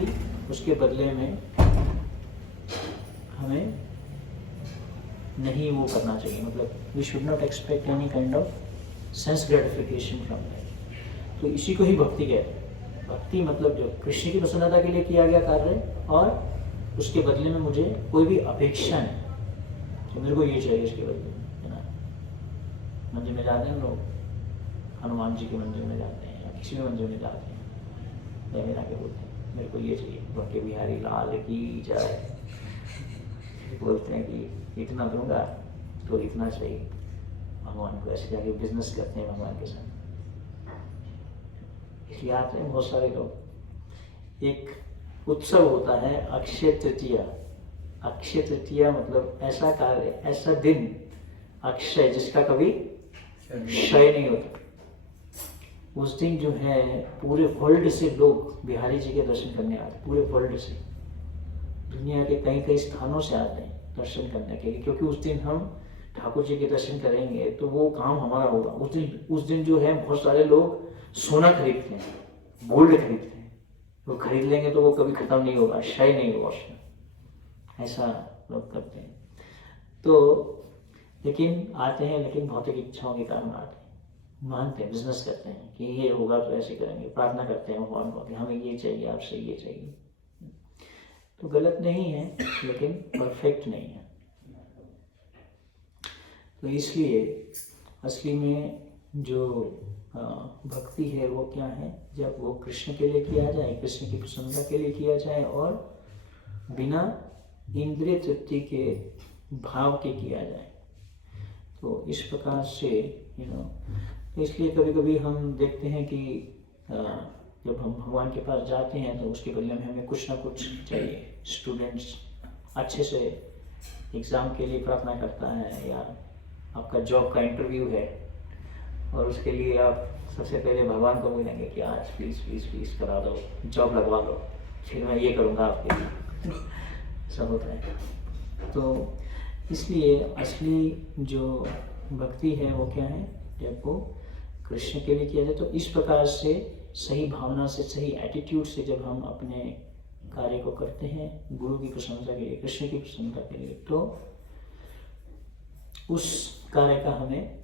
उसके बदले में हमें नहीं वो करना चाहिए। मतलब we should not expect any kind of sense gratification from that. तो इसी को ही भक्ति कहते हैं। भक्ति मतलब जो कृष्ण की प्रसन्नता के लिए किया गया कार्य, और उसके बदले में मुझे कोई भी अपेक्षा नहीं, तो मेरे को ये चाहिए इसके बदले, है ना। मंदिर में जाते हैं लोग, हनुमान जी के मंदिर में जाते हैं या किसी भी मंदिर में जाते हैं, मेरा के बोलते हैं मेरे को ये चाहिए, बंके बिहारी लाल की जय, बोलते हैं कि इतना दूंगा तो इतना चाहिए भगवान को। ऐसे जाके बिजनेस करते हैं भगवान के साथ, इसलिए आते हैं बहुत सारे लोग। एक उत्सव होता है अक्षय तृतीया। अक्षय तृतीया मतलब ऐसा कार्य, ऐसा दिन अक्षय, जिसका कभी क्षय नहीं होता। उस दिन जो है पूरे वर्ल्ड से लोग बिहारी जी के दर्शन करने आते हैं, पूरे वर्ल्ड से, दुनिया के कई कई स्थानों से आते हैं दर्शन करने के लिए, क्योंकि उस दिन हम ठाकुर जी के दर्शन करेंगे तो वो काम हमारा होगा। उस दिन जो है बहुत सारे लोग सोना खरीदते हैं, गोल्ड खरीदते हैं, वो खरीद लेंगे तो वो कभी खत्म नहीं होगा, क्षय नहीं होगा उसमें, ऐसा लोग करते हैं। तो लेकिन आते हैं, लेकिन भौतिक इच्छाओं के कारण आते हैं, मानते हैं, बिजनेस करते हैं कि ये होगा तो ऐसे करेंगे, प्रार्थना करते हैं भगवान को कि हमें ये चाहिए, आपसे ये चाहिए। तो गलत नहीं है, लेकिन परफेक्ट नहीं है। तो इसलिए असली में जो भक्ति है वो क्या है, जब वो कृष्ण के लिए किया जाए, कृष्ण की प्रसन्नता के लिए किया जाए और बिना इंद्रिय तृप्ति के भाव के किया जाए। तो इस प्रकार से तो इसलिए कभी कभी हम देखते हैं कि जब हम भगवान के पास जाते हैं तो उसके बदले में हमें कुछ ना कुछ चाहिए। स्टूडेंट्स अच्छे से एग्ज़ाम के लिए प्रार्थना करता है, या आपका जॉब का इंटरव्यू है और उसके लिए आप सबसे पहले भगवान को बोलेंगे कि आज प्लीज़ प्लीज़ प्लीज़ करा दो, जॉब लगवा दो, फिर मैं ये करूँगा आपके लिए। सब होता है। तो इसलिए असली जो भक्ति है वो क्या है, जब वो कृष्ण के लिए किया जाए। तो इस प्रकार से सही भावना से, सही एटीट्यूड से जब हम अपने कार्य को करते हैं गुरु की प्रशंसा के लिए, कृष्ण की प्रशंसा के लिए, तो उस कार्य का हमें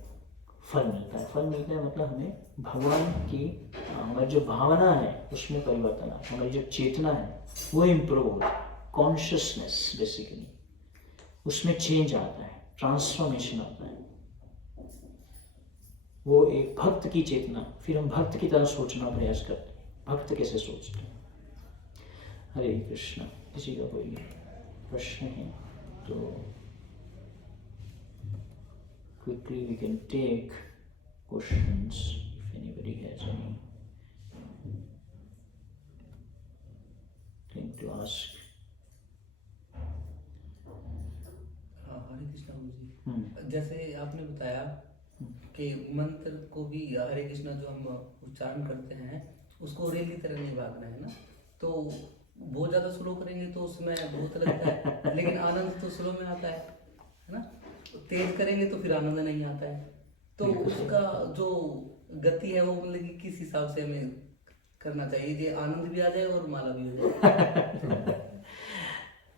फल मिलता है। फल मिलता है मतलब हमें भगवान की हमारी जो भावना है उसमें परिवर्तन आता है, हमारी जो चेतना है वो इम्प्रूव होती है, कॉन्शियसनेस बेसिकली उसमें चेंज आता है, ट्रांसफॉर्मेशन आता है। वो एक भक्त की चेतना, फिर हम भक्त की तरह सोचना प्रयास करते हैं। भक्त कैसे सोचते हैं? हरे कृष्ण। किसी का कोई प्रश्न है तो quickly we can take questions if anybody has anything to ask. हरे कृष्णा जी, जैसे आपने बताया कि मंत्र को भी हरे कृष्णा जो हम उच्चारण करते हैं उसको रेल की तरह नहीं भागना है ना, तो बहुत ज़्यादा स्लो करेंगे तो उसमें बहुत लगता है, लेकिन आनंद तो स्लो में आता है ना। तेज करेंगे तो फिर आनंद नहीं आता है। तो उसका जो गति है वो मतलब कि किस हिसाब से हमें करना चाहिए कि आनंद भी आ जाए और माला भी हो जाए?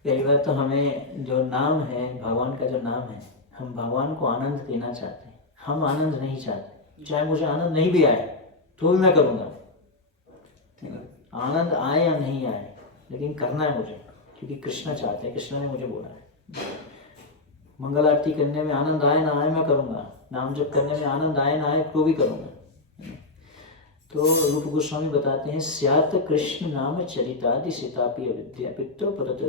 पहली बात तो हमें जो नाम है, भगवान का जो नाम है, हम भगवान को आनंद देना चाहते हैं, हम आनंद नहीं चाहते। चाहे मुझे आनंद नहीं भी आए तो भी मैं करूँगा, आनंद आए या नहीं आए, लेकिन करना है मुझे, क्योंकि कृष्ण चाहते हैं, कृष्ण ने मुझे बोला है। मंगल आरती करने में आनंद आए ना आए मैं करूँगा, नाम जप करने में आनंद आए ना आए तो भी करूँगा। तो रूप गोस्वामी बताते हैं, स्यात कृष्ण नाम चरितादि सीतापि अविद्या पित्तोपदत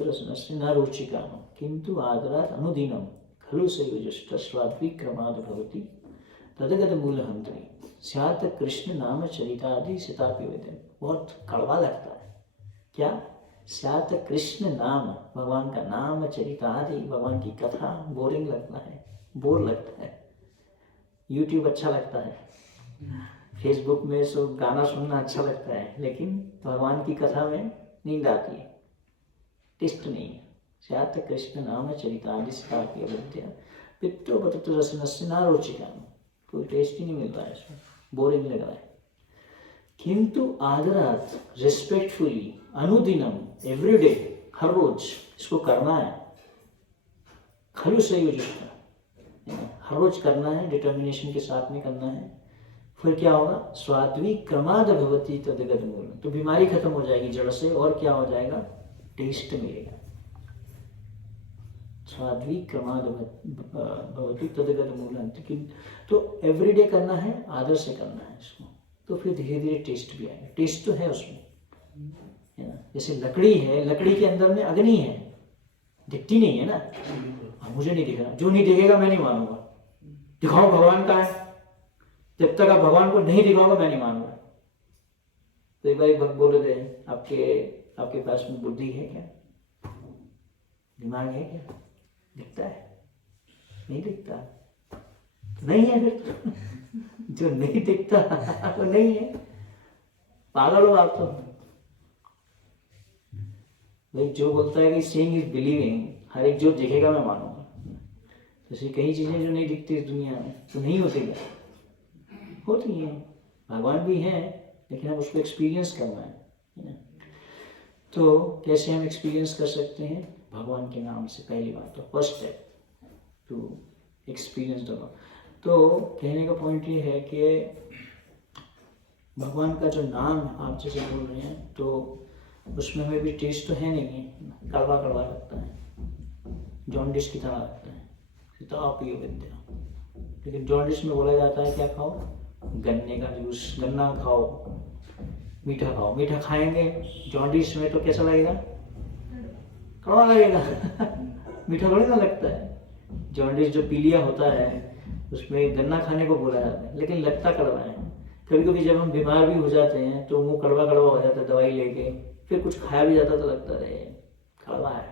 रसनस्य न रुचिकाम किंतु आदरात् अनुदिनम खलु संयुजष्ट स्वाद्विक्रमाद् भवति तदगत मूलहंत्री। स्यात कृष्ण नाम चरितादि सीतापि अविद्या, बहुत कड़वा लगता है क्या? स्यात कृष्ण नाम, भगवान का नाम, चरितादि भगवान की कथा, बोरिंग लगता है, बोर लगता है। यूट्यूब अच्छा लगता है, फेसबुक में सब गाना सुनना अच्छा लगता है, लेकिन भगवान की कथा में नींद आती है, टेस्ट नहीं है। स्यात कृष्ण नाम चरितादि सीतापि अविद्या पित्तोपदत रसनस्य न रुचिकाम, कोई टेस्ट ही नहीं मिल रहा है इसमें, बोरिंग लग रहा है। किंतु आदरात, रिस्पेक्टफुली, अनुदिनम, एवरीडे, हर रोज इसको करना है। खलु संयुजष्ट, हर रोज करना है, डिटर्मिनेशन के साथ में करना है। फिर क्या होगा? स्वाद्विक्रमाद् भवति तदगत मूल, तो बीमारी खत्म हो जाएगी जड़ से, और क्या हो जाएगा? टेस्ट मिलेगा। स्वाद्विक्रमाद् भवति तदगत मूल, तो एवरीडे करना है, आदर से करना है इसको, तो फिर धीरे धीरे टेस्ट भी आएगा। टेस्ट तो है उसमें, है ना। जैसे लकड़ी है, लकड़ी के अंदर में अग्नि है, दिखती नहीं है ना, मुझे नहीं दिख रहा, जो नहीं दिखेगा मैं नहीं मानूंगा। दिखाओ भगवान का है, जब तक आप भगवान को नहीं दिखाओगे मैं नहीं मानूंगा। तो एक बार भक्त बोल रहे थे, आपके पास में बुद्धि है क्या, दिमाग है क्या? दिखता है? नहीं दिखता तो नहीं है, फिर तो जो नहीं दिखता वो नहीं है, पागल हो आप तो। भाई जो बोलता है कि सीइंग इज बिलीविंग, हर एक जो दिखेगा मैं मानूंगा। जैसे कई चीजें जो नहीं दिखती इस दुनिया में तो नहीं होती क्या? होती हैं, भगवान भी हैं, लेकिन हम उसको एक्सपीरियंस करना है ना। तो कैसे हम एक्सपीरियंस कर सकते हैं? भगवान के नाम से, पहली बात तो first step to experience the lord. तो कहने का पॉइंट ये है कि भगवान का जो नाम आप जैसे बोल रहे हैं, तो उसमें हमें भी टेस्ट तो है नहीं है, कड़वा कड़वा लगता है, जॉन्डिस की तरह लगता है, शीता पियो विद्या। लेकिन जॉन्डिस में बोला जाता है क्या खाओ, गन्ने का जूस, गन्ना खाओ, मीठा खाओ। मीठा खाएंगे जॉन्डिस में तो कैसा लगेगा, कड़वा लगेगा। मीठा थोड़ी ना लगता है। जॉन्डिस जो पीलिया होता है उसमें गन्ना खाने को बोला जाता है, लेकिन लगता कड़वा है। कभी कभी जब हम बीमार भी हो जाते हैं तो मुँह कड़वा कड़वा हो जाता है दवाई लेके, फिर कुछ खाया भी जाता तो लगता है कड़वा है,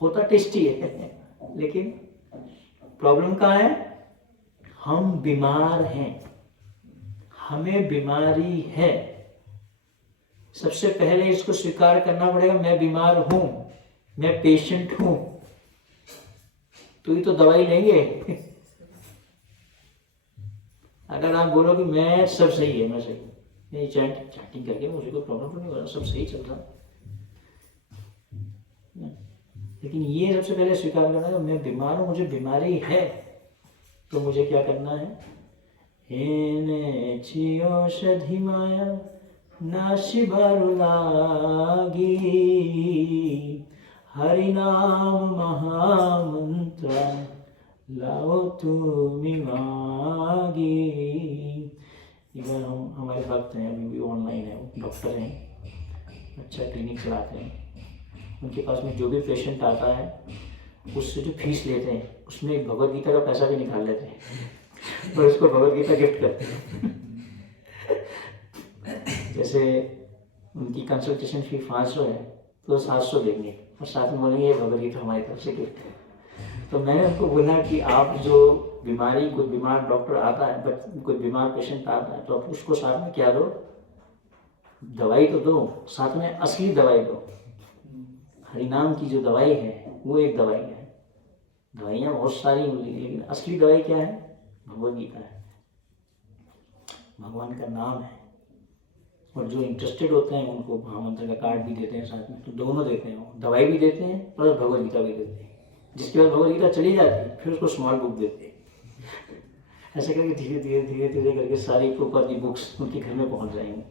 होता टेस्टी है। लेकिन प्रॉब्लम कहाँ है, हम बीमार हैं, हमें बीमारी है। सबसे पहले इसको स्वीकार करना पड़ेगा, मैं बीमार हूं, मैं पेशेंट हूं। तो ये तो दवाई लेंगे। अगर आप बोलो कि मैं सब सही है, मैं सही नहीं, चैटिंग करके मुझे कोई प्रॉब्लम तो नहीं हो रहा, सब सही चल रहा, लेकिन ये सबसे पहले स्वीकार करना है मैं बीमार हूं, मुझे बीमारी है। तो मुझे क्या करना है, हेने औषधि माया नाशी बारु लागी, हरि नाम महामंत्र लाओ तुमी मागी। इधर हम हमारे भक्त हैं, अभी भी ऑनलाइन है, डॉक्टर हैं, अच्छा क्लिनिक चलाते हैं। उनके पास में जो भी पेशेंट आता है उससे जो फीस लेते हैं उसमें एक भगवद गीता का पैसा भी निकाल लेते हैं और उसको भगवद गीता गिफ्ट करते हैं। जैसे उनकी कंसल्टेशन फी 500 है तो 700 देंगे और साथ में बोलेंगे ये भगवद गीता हमारी तरफ से गिफ्ट है। तो मैंने उनको बोला कि आप जो बीमारी, कोई बीमार डॉक्टर आता है, बट कोई बीमार पेशेंट आता है तो आप उसको साथ में क्या दो, दवाई तो दो, साथ में असली दवाई दो। हरिनाम की जो दवाई है वो एक दवाई है, दवाइयाँ बहुत सारी होती है, लेकिन असली दवाई क्या है, भगवद गीता है, भगवान का नाम है। और जो इंटरेस्टेड होते हैं उनको महामंत्र का कार्ड भी देते हैं साथ में, तो दोनों देते हैं, दवाई भी देते हैं प्लस भगवद गीता भी देते हैं। जिसके बाद भगवद गीता चली जाती है फिर उसको स्मॉल बुक देते हैं। ऐसे करके धीरे धीरे धीरे धीरे करके सारी प्रॉपर की बुक्स उनके घर में पहुंच जाएंगी।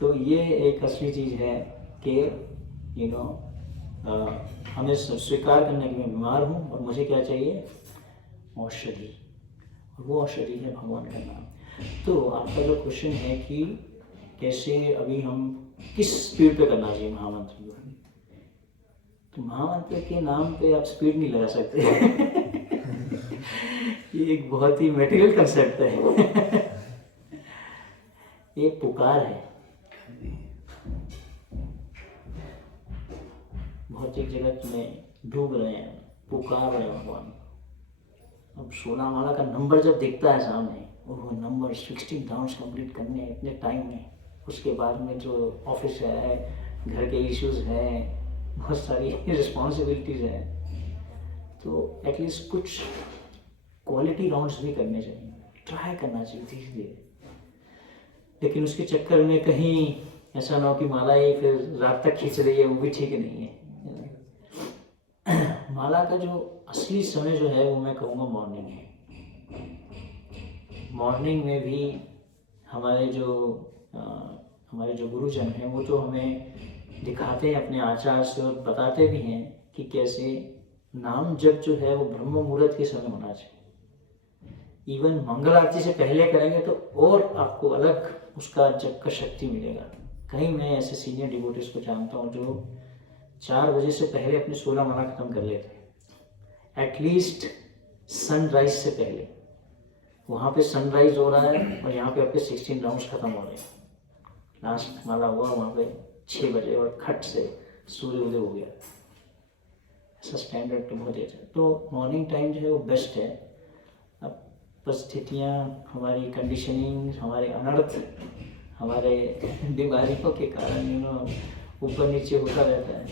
तो ये एक असली चीज़ है कि हमें स्वीकार करना कि मैं बीमार हूँ और मुझे क्या चाहिए, औषधि, और वो औषधि है भगवान का नाम। तो आपका जो क्वेश्चन है कि कैसे अभी हम किस स्पीड पे करना चाहिए महामंत्र, तो महामंत्र के नाम पे आप स्पीड नहीं लगा सकते। ये एक बहुत ही मटेरियल कंसेप्ट है। ये पुकार है, भौतिक जगत में डूब रहे हैं, पुकार रहे हैं भगवान। अब 16 माला का नंबर जब दिखता है सामने, और वो नंबर 16 राउंड्स कंप्लीट करने हैं इतने टाइम में, उसके बाद में जो ऑफिस है, घर के इश्यूज हैं, बहुत सारी रिस्पॉन्सिबिलिटीज हैं, तो एटलीस्ट कुछ क्वालिटी राउंड्स भी करने चाहिए, ट्राई करना चाहिए धीरे धीरे। लेकिन उसके चक्कर में कहीं ऐसा ना हो कि माला ही फिर रात तक खींच रही है, वो भी ठीक नहीं है। माला का जो असली समय जो है वो मैं कहूँगा मॉर्निंग है। मॉर्निंग में भी हमारे जो गुरुजन हैं वो तो हमें दिखाते हैं अपने आचार से और बताते भी हैं कि कैसे नाम जप जो है वो ब्रह्म मुहूर्त के समय होना चाहिए। इवन मंगल आरती से पहले करेंगे तो और आपको अलग उसका जप का शक्ति मिलेगा। कहीं मैं ऐसे सीनियर डिवोटीज को जानता हूँ जो 4 बजे से पहले अपने 16 माला खत्म कर लेते हैं, एटलीस्ट सनराइज से पहले। वहाँ पे सनराइज हो रहा है और यहाँ पे आपके 16 राउंड्स खत्म हो रहे हैं। लास्ट माला हुआ वहाँ पे 6 बजे और खट से सूर्य उदय हो गया। ऐसा स्टैंडर्ड तो बहुत अच्छा। तो मॉर्निंग टाइम जो है वो बेस्ट है। अब परिस्थितियाँ, हमारी कंडीशनिंग, हमारे अनर्थ, हमारे बीमारियों के कारण ऊपर नीचे होता रहता है।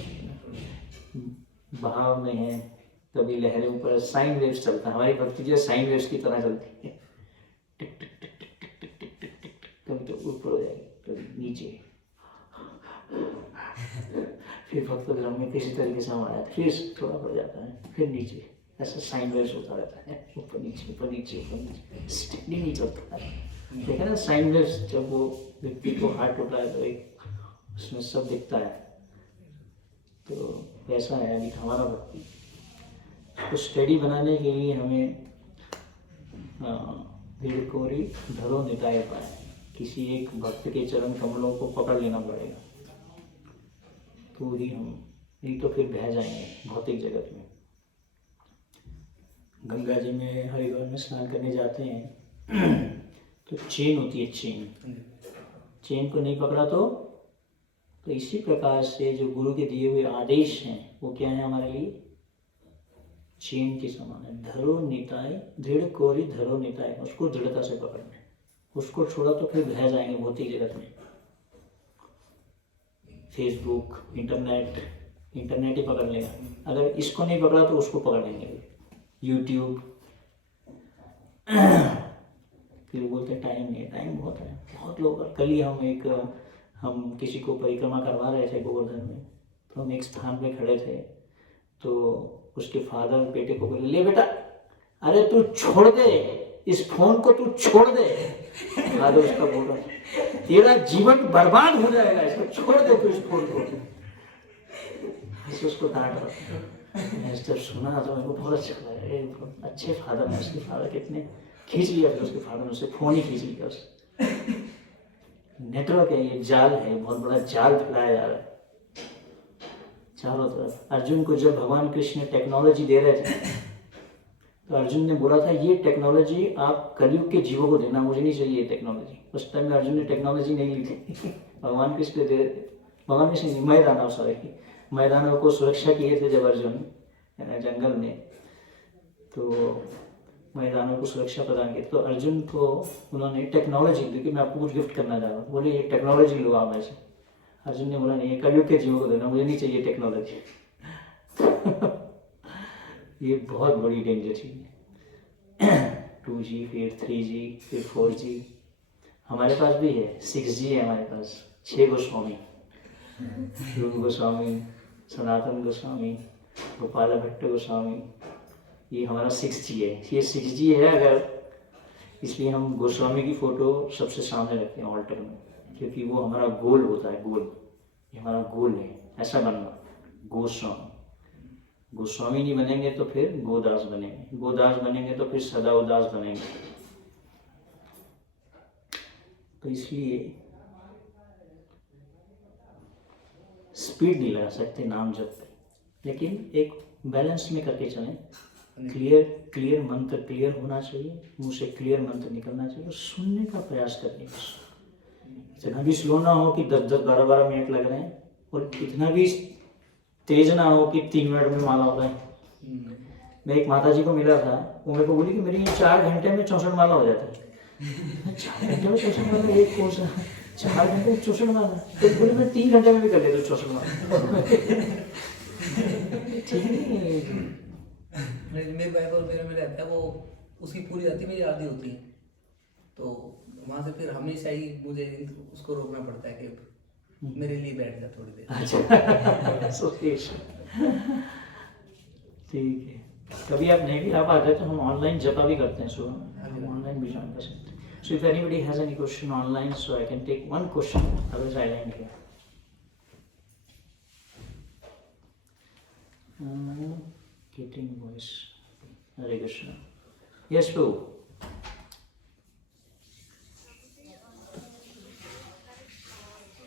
बहाव में है, कभी लहरें ऊपर, साइन वेव्स चलता है। हमारी भक्ति जो साइन वेव्स की तरह चलती है, टिक टिक टिक टिक टिक टिक टिक टिक टिक टिक, कभी तो ऊपर हो जाएगी, कभी नीचे, फिर भक्त ग्राम में किसी तरीके से हमारा फिर थोड़ा बढ़ जाता है, फिर नीचे, ऐसा साइन वेव्स होता रहता है, ऊपर नीचे ऊपर नीचे ऊपर नीचे, स्टेडी नहीं चलता है। देखा ना साइन वेव्स, जब वो व्यक्ति को हार्ट होता है तो एक उसमें सब दिखता है। तो वैसा है अभी हमारा भक्ति। उसको स्टडी बनाने के लिए हमें भीड़ कोरी धरो निताय पाए, किसी एक भक्त के चरण कमलों को पकड़ लेना पड़ेगा, तो ही हम, नहीं तो फिर बह जाएंगे भौतिक जगत में। गंगा जी में, हरिद्वार में स्नान करने जाते हैं तो चेन होती है, चेन को नहीं पकड़ा तो इसी प्रकार से जो गुरु के दिए हुए आदेश हैं वो क्या है हमारे लिए, चेन के समान है। धरो निताय, दृढ़ कोरी धरो निताय, उसको दृढ़ता से पकड़ना है, उसको छोड़ा तो फिर बह जाएंगे भौतिक जगत में। फेसबुक, इंटरनेट ही पकड़ लेगा, अगर इसको नहीं पकड़ा तो उसको पकड़ लेंगे, यूट्यूब। फिर बोलते टाइम नहीं है, टाइम बहुत है, बहुत लोग। कल ही हम किसी को परिक्रमा करवा रहे थे गोवर्धन में, तो हम एक स्थान पे खड़े थे, तो उसके फादर बेटे को बोले, ले बेटा, अरे तू छोड़ दे इस फोन को, तू छोड़ दे। फादर उसका बोल रहा है, तेरा जीवन बर्बाद हो जाएगा, इसको छोड़ दे तू इस फोन को। उसको डांट रहा, मैं जब सुना तो मेरे को बहुत अच्छा लगा, अच्छे फादर ने, उसके फादर कितने खींच लिया, फिर उसके फादर ने उससे फोन ही खींच लिया। उससे नेटवर्क है, ये जाल है, बहुत बड़ा जाल फैलाया जा रहा है चारों तरफ। अर्जुन को जब भगवान कृष्ण ने टेक्नोलॉजी दे रहे थे, तो अर्जुन ने बोला था ये टेक्नोलॉजी आप कलयुग के जीवों को देना, मुझे नहीं चाहिए ये टेक्नोलॉजी। उस टाइम में अर्जुन ने टेक्नोलॉजी नहीं ली थी, भगवान कृष्ण दे रहे थे। भगवान कृष्ण ने मैदानव सारे की मैदानों को सुरक्षा किए थे जब अर्जुन जंगल में, तो मैदानों को सुरक्षा प्रदान की। तो अर्जुन को उन्होंने टेक्नोलॉजी दी कि मैं आपको कुछ गिफ्ट करना चाह रहा हूँ, बोले ये टेक्नोलॉजी लो आप ऐसे। अर्जुन ने बोला नहीं, ये कलयुग के जीवों को देना, मुझे नहीं चाहिए टेक्नोलॉजी। ये बहुत बड़ी डेंजर चीज़ है। 2G, फिर 3G, फिर 4G, हमारे पास भी है, 6G है हमारे पास। 6 गोस्वामी, ध्रुव गोस्वामी, सनातन गोस्वामी, गोपाल भट्ट गोस्वामी, ये हमारा 6G है। ये 6G है अगर, इसलिए हम गोस्वामी की फ़ोटो सबसे सामने रखते हैं ऑल्टर में, क्योंकि वो हमारा गोल होता है, गोल, ये हमारा गोल है ऐसा बनना, गोस्वामी। गोस्वामी नहीं बनेंगे तो फिर गोदास बनेंगे, गोदास बनेंगे तो फिर सदा उदास बनेंगे। तो इसलिए स्पीड नहीं लगा सकते नाम जप पे, लेकिन एक बैलेंस में करके चलें। क्लियर मंत्र क्लियर होना चाहिए, मुँह से क्लियर मंत्र निकलना चाहिए, सुनने का प्रयास करने का। इतना भी स्लो ना हो कि 10-10, 12-12 मिनट लग रहे हैं, और इतना भी तेज ना हो कि 3 मिनट में माला हो जाए। मैं एक माता जी को मिला था, वो मेरे को बोली कि मेरी 4 घंटे में 64 माला हो जाता है। 4 घंटे में 64 माला, एक कोर्स 4 घंटे में 64 माला, तो बोले मैं 3 घंटे में भी कर लेता 64 माला। ठीक है, मेरे भाई और मेरे में रहता है, वो उसकी पूरी रात मेरी आधी होती है, तो वहाँ से फिर हमेशा ही मुझे उसको रोकना पड़ता है कि मेरे लिए बैठ जा थोड़ी देर। अच्छा, ठीक है। कभी आप नहीं भी आ पाते तो हम ऑनलाइन जपा भी करते हैं, सो हम ऑनलाइन भी ज्वाइन कर सकते हैं। So if anybody has any question online, so I can take one question, otherwise I end here. Getting voice. Hare Krishna. Yes, Prabhu.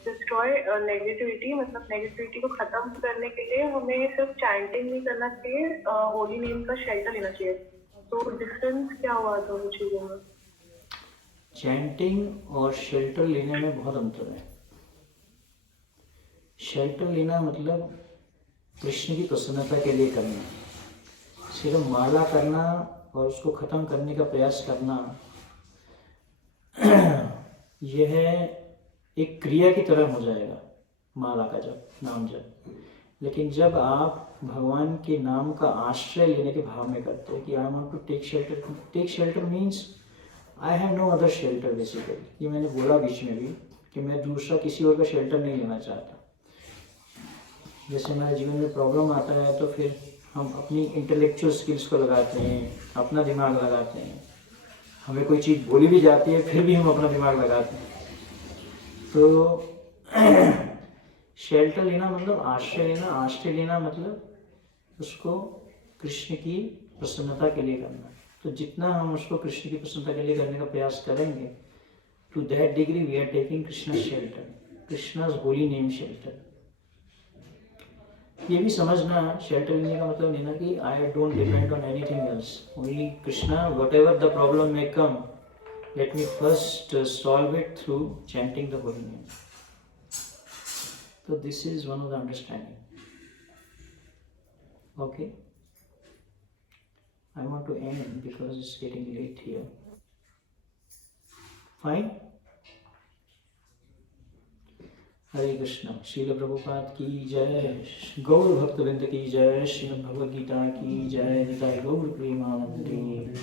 Destroy negativity, मतलब नेगेटिविटी को खत्म करने के लिए हमें सिर्फ चैंटिंग नहीं करना चाहिए, होली नेम का शेल्टर लेना चाहिए। तो डिफरेंस क्या हुआ दोनों चीजों में? चैंटिंग और शेल्टर लेने में बहुत अंतर है। शेल्टर लेना मतलब कृष्ण की प्रसन्नता के लिए करना, सिर्फ माला करना और उसको खत्म करने का प्रयास करना, यह एक क्रिया की तरह हो जाएगा माला का जप, नाम जप। लेकिन जब आप भगवान के नाम का आश्रय लेने के भाव में करते हैं कि I want to take shelter means I have no other shelter basically. ये मैंने बोला बीच में भी कि मैं दूसरा किसी और का शेल्टर नहीं लेना चाहता। जैसे हमारे जीवन में प्रॉब्लम आता है तो फिर हम अपनी इंटेलेक्चुअल स्किल्स को लगाते हैं, अपना दिमाग लगाते हैं। हमें कोई चीज़ बोली भी जाती है फिर भी हम अपना दिमाग लगाते हैं। तो शेल्टर लेना मतलब आश्रय लेना, आश्रय लेना मतलब उसको कृष्ण की प्रसन्नता के लिए करना। तो जितना हम उसको कृष्ण की प्रसन्नता के लिए करने का प्रयास करेंगे, to that degree we are taking Krishna shelter, Krishna's holy name shelter. ये भी समझना, शेल्टर लेने का मतलब नहीं ना कि I don't depend on anything else, only Krishna, what ever the problem may come, let me first solve it through chanting the holy name. So this is one of the understanding. Okay, I want to end because it's getting late here. Fine. हरे कृष्णा। श्रील प्रभुपाद की जय, गौर भक्तवृंद की जय, श्रीमद् भगवद गीता की जय, निताय गौर प्रेमानंद।